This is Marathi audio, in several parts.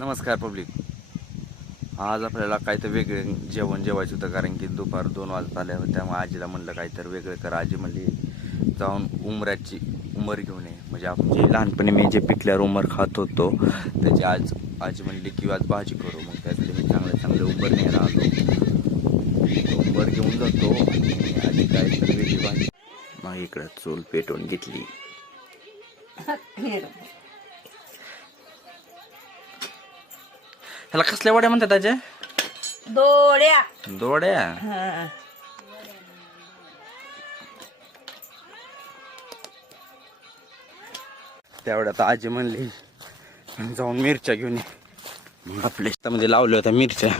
नमस्कार पब्लिक. आज आपल्याला काहीतरी वेगळे जेवण जेवायचं होतं, कारण की दुपार 2 वाजत आले होते. त्यामुळे आजीला म्हणलं काहीतरी वेगळं कर. आजी म्हणली जाऊन उमराची उमर घेऊन ये. म्हणजे आपण जे लहानपणी मी जे पिकल्यावर उमर खात होतो त्याची आज आजी म्हणली की आज भाजी करू. मग त्यासाठी मी चांगले उंबर न्यायला आलो. उंबर घेऊन जातो आणि आजी काहीतरी वेगळी भाजी. मग इकडं चूल पेटवून घेतली. ह्याला कसल्या वड्या म्हणतात त्याच्या? दोड्या. दोड्या. तेवढ्यात आजी म्हणली जाऊन मिरच्या घेऊन ये. मग आपल्या शेतामध्ये लावल्या होत्या मिरच्या.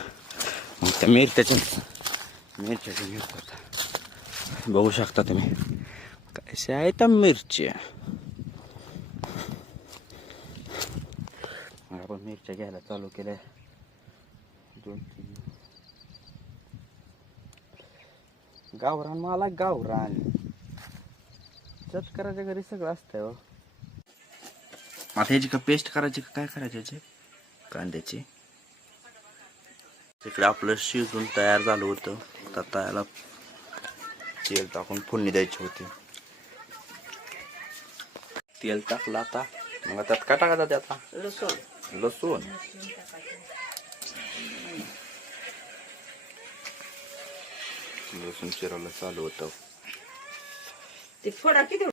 मग त्या मिरच्या घेऊन येत होता. बघू शकता तुम्ही कशा आहेत त्या मिरच्या. मग आपण मिरच्या घ्यायला चालू केल्या. 2-3 गावरान मला गावरान शेतकऱ्याच्या घरी सगळं असतंय हो. आता ह्याची का पेस्ट करायची का काय करायची ह्याची कांद्याची. तिकडे आपलं शिजून तयार झालं होतं. आता त्याला तेल टाकून फोडणी द्यायची होती. तेल टाकलं आता. मग त्यात काय टाकायचं? आता लसूण चिरायला चालू होतं. ते फोडा किती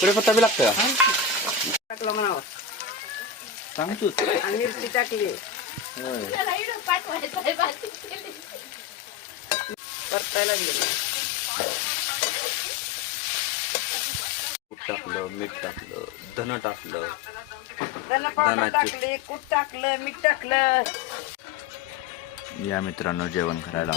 कढीपत्ता बी लागतं का? टाकलं म्हणावं. सांगतो आणि मिरची टाकली. परतायला गेलं. टाकलं, मीठ टाकलं, धन टाकलं, धना पावडर टाकले, कूट टाकलं, मीठ टाकलं. या मित्रांनो जेवण करायला.